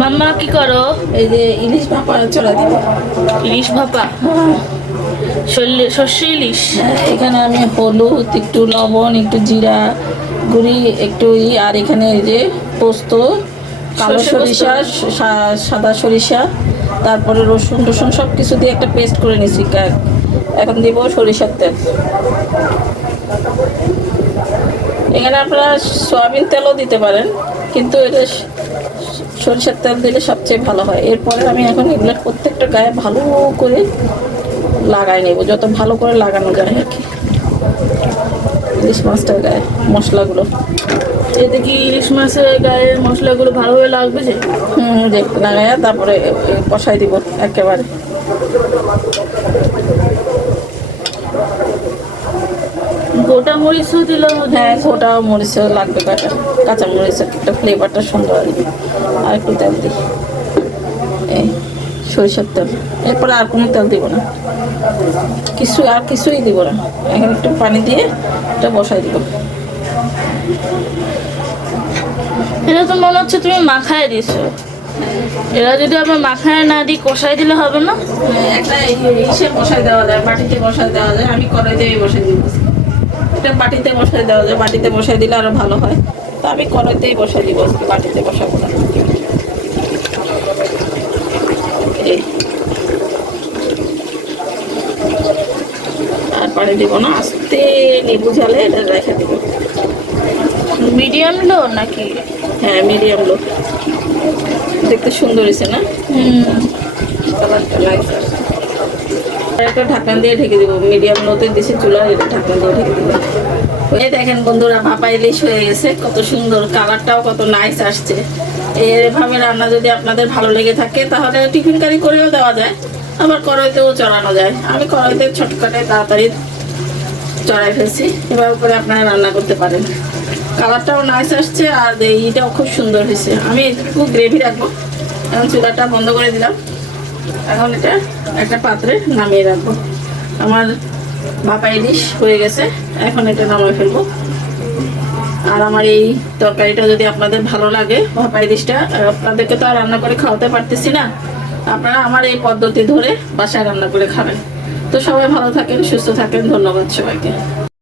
মাম্মা কি করো? এই যে ইলিশ ভাপা চড়া দিব ইলিশ ভাপা? শস্য ইলিশ? হ্যাঁ, এখানে আমি হলুদ একটু লবণ একটু জিরা গুঁড়ি একটু ই আর এখানে এই যে পোস্ত কালো সরিষা সাদা সরিষা তারপরে রসুন টসুন সব কিছু দিয়ে একটা পেস্ট করে নিছি এখন দিব সরিষার তেল। এখানে আপনারা সয়াবিন তেলও দিতে পারেন কিন্তু এটা সরিষার তেল দিলে সবচেয়ে ভালো হয়। এরপরে আমি এখন এগুলো প্রত্যেকটা গায়ে ভালো করে লাগাই নেব যত ভালো করে লাগানো যায় আর কি। ইলিশ মাছটার গায়ে মশলাগুলো। এতে কি ইলিশ মাছের গায়ে মশলাগুলো ভালোভাবে লাগবে যে? হুম দেখতে লাগাই তারপরে কষাই দিব একেবারে গোটা মরিচও দিলাম হ্যাঁ ওটাও মরিচও লাগবে কাঁচা কাঁচা মরিচের একটা ফ্লেভারটা সুন্দর আসবে আর একটু তেল দিই। এই সরিষার তেল। এরপরে আর কোনো তেল দিব না। কিছু আর কিছুই দিব না। এখন একটু পানি দিয়ে এটা বসাই দিব। এটা তো মনে হচ্ছে তুমি মাখায় দিছো এরা যদি আবার মাখায় না দিই কষাই দিলে হবে না? হ্যাঁ, একটা ইসে বসাই দেওয়া যায় বাটিতে বসাই দেওয়া যায় আমি কড়াইতে বসাই দিব। এটা বাটিতে বসাই দেওয়া যায়। বাটিতে বসাই দিলে আরও ভালো হয়। তো আমি কড়াইতেই বসাই দিব বাটিতে বসাবো না। আর পানি দিব না আস্তে লেবু ঝালে এটা রেখে দিব। মিডিয়াম লো নাকি? হ্যাঁ মিডিয়াম লো। দেখতে সুন্দর হয়েছে না? হুম। কালারটা নাইস একটা ঢাকনা দিয়ে ঢেকে দিব। মিডিয়াম লোতে দিছি চুলা, এটা ঢাকনা দিয়ে ঢেকে দিব। এই দেখেন বন্ধুরা, ভাপা ইলিশ হয়ে গেছে, কত সুন্দর, কালারটাও কত নাইস আসছে। এভাবে রান্না যদি আপনাদের ভালো লেগে থাকে, তাহলে টিফিন কারি করেও দেওয়া যায়, আবার কড়াইতেও চড়ানো যায়। আমি কড়াইতে ছটকাটে তাড়াতাড়ি চড়াই ফেলছি এভাবে করে আপনারা রান্না করতে পারেন। কালারটাও নাইস আসছে, আর এইটাও খুব সুন্দর হয়েছে। আমি একটু গ্রেভি রাখব, এখন চুলাটা বন্ধ করে দিলাম। এখন এটা একটা পাত্রে নামিয়ে রাখব। আমার ভাপা ইলিশ হয়ে গেছে, এখন এটা নামিয়ে ফেলব। আর আমার এই তরকারিটা যদি আপনাদের ভালো লাগে, ভাপা ইলিশটা আপনাদেরকে তো আর রান্না করে খাওয়াতে পারতেছি না। আপনারা আমার এই পদ্ধতি ধরে বাসায় রান্না করে খাবেন। তো সবাই ভালো থাকেন, সুস্থ থাকেন, ধন্যবাদ সবাইকে।